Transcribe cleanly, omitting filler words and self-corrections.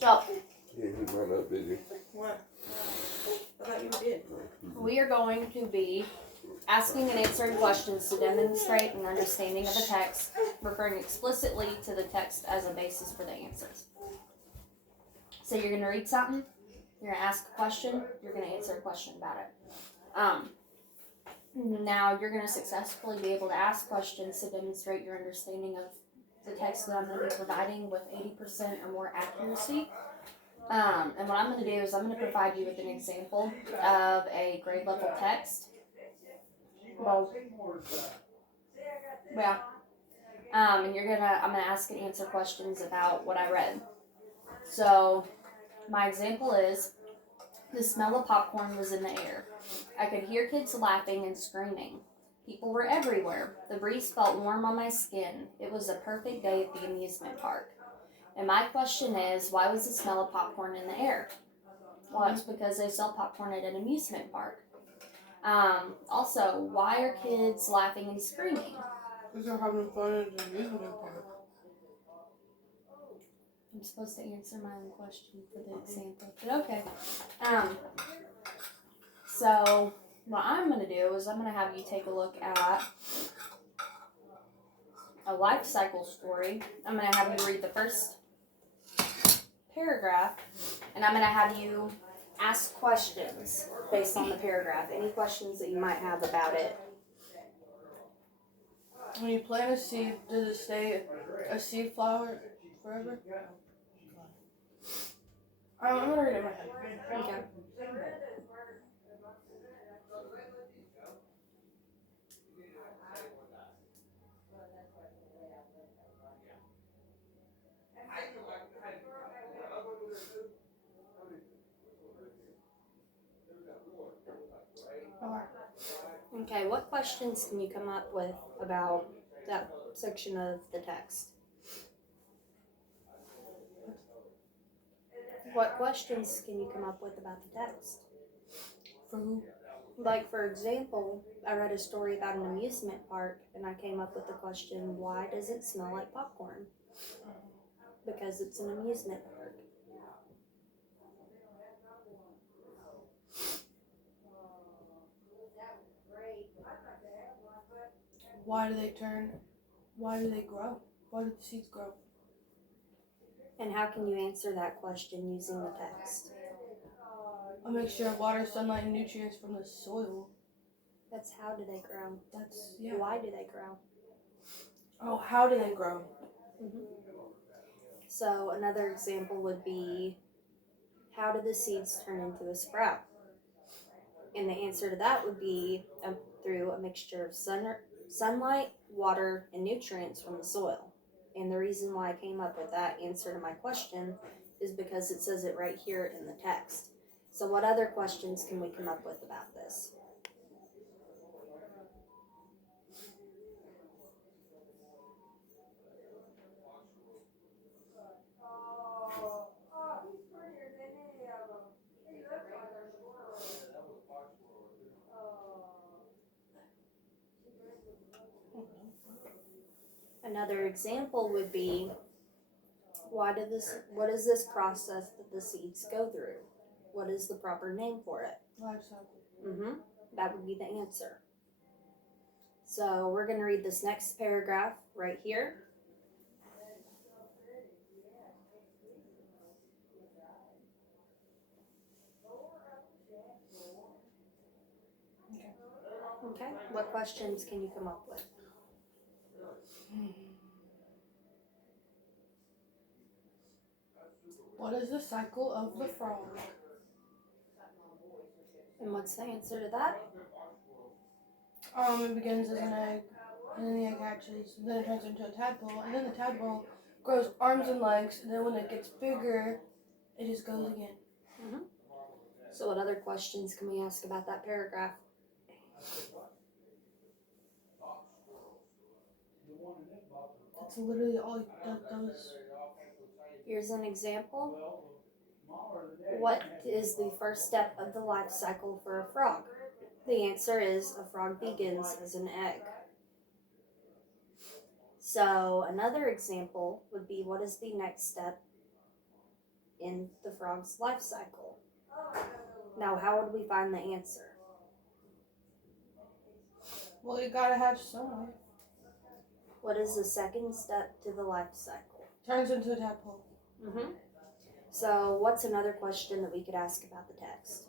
So, You didn't heat mine up, did you? What? I thought you did. we are going to be asking and answering questions to demonstrate an understanding of the text, referring explicitly to the text as a basis for the answers. So you're going to read something, you're going to ask a question, you're going to answer a question about it. Now you're going to successfully be able to ask questions to demonstrate your understanding of the text that I'm going to be providing with 80% or more accuracy. And what I'm going to do is I'm going to provide you with an example of a grade level text. Well, yeah. And I'm gonna ask and answer questions about what I read. So, my example is, the smell of popcorn was in the air. I could hear kids laughing and screaming. People were everywhere. The breeze felt warm on my skin. It was a perfect day at the amusement park. And my question is, why was the smell of popcorn in the air? Well, that's because they sell popcorn at an amusement park. Also, why are kids laughing and screaming? Because they're having fun at the amusement park. I'm supposed to answer my own question for the example, but okay. So what I'm going to do is I'm going to have you take a look at a life cycle story. I'm going to have you read the first paragraph, and I'm going to have you ask questions based on the paragraph. Any questions that you might have about it. When you plant a seed, does it stay a seed flower forever? I'm gonna read it in my head. Okay. Okay, what questions can you come up with about that section of the text? What questions can you come up with about the text? For who? Like, for example, I read a story about an amusement park, and I came up with the question, why does it smell like popcorn? Because it's an amusement park. Why do they turn? Why do they grow? Why do the seeds grow? And how can you answer that question using the text? A mixture of water, sunlight, and nutrients from the soil. That's how do they grow. That's, yeah. Why do they grow? Oh, how do they grow? Mm-hmm. So another example would be, how do the seeds turn into a sprout? And the answer to that would be through a mixture of sunlight, water, and nutrients from the soil. And the reason why I came up with that answer to my question is because it says it right here in the text. So what other questions can we come up with about this? Another example would be, what is this process that the seeds go through? What is the proper name for it? Life cycle. Mm-hmm. That would be the answer. So we're going to read this next paragraph right here. Okay. What questions can you come up with? What is the cycle of the frog? And what's the answer to that? It begins as an egg, and then the egg hatches, and then it turns into a tadpole, and then the tadpole grows arms and legs, and then when it gets bigger, it just goes again. Mm-hmm. So what other questions can we ask about that paragraph? That's literally all that does. Here's an example. What is the first step of the life cycle for a frog? The answer is a frog begins as an egg. So another example would be, what is the next step in the frog's life cycle. Now, how would we find the answer? Well, you gotta hatch somewhere. What is the second step to the life cycle? Turns into a tadpole. So, what's another question that we could ask about the text?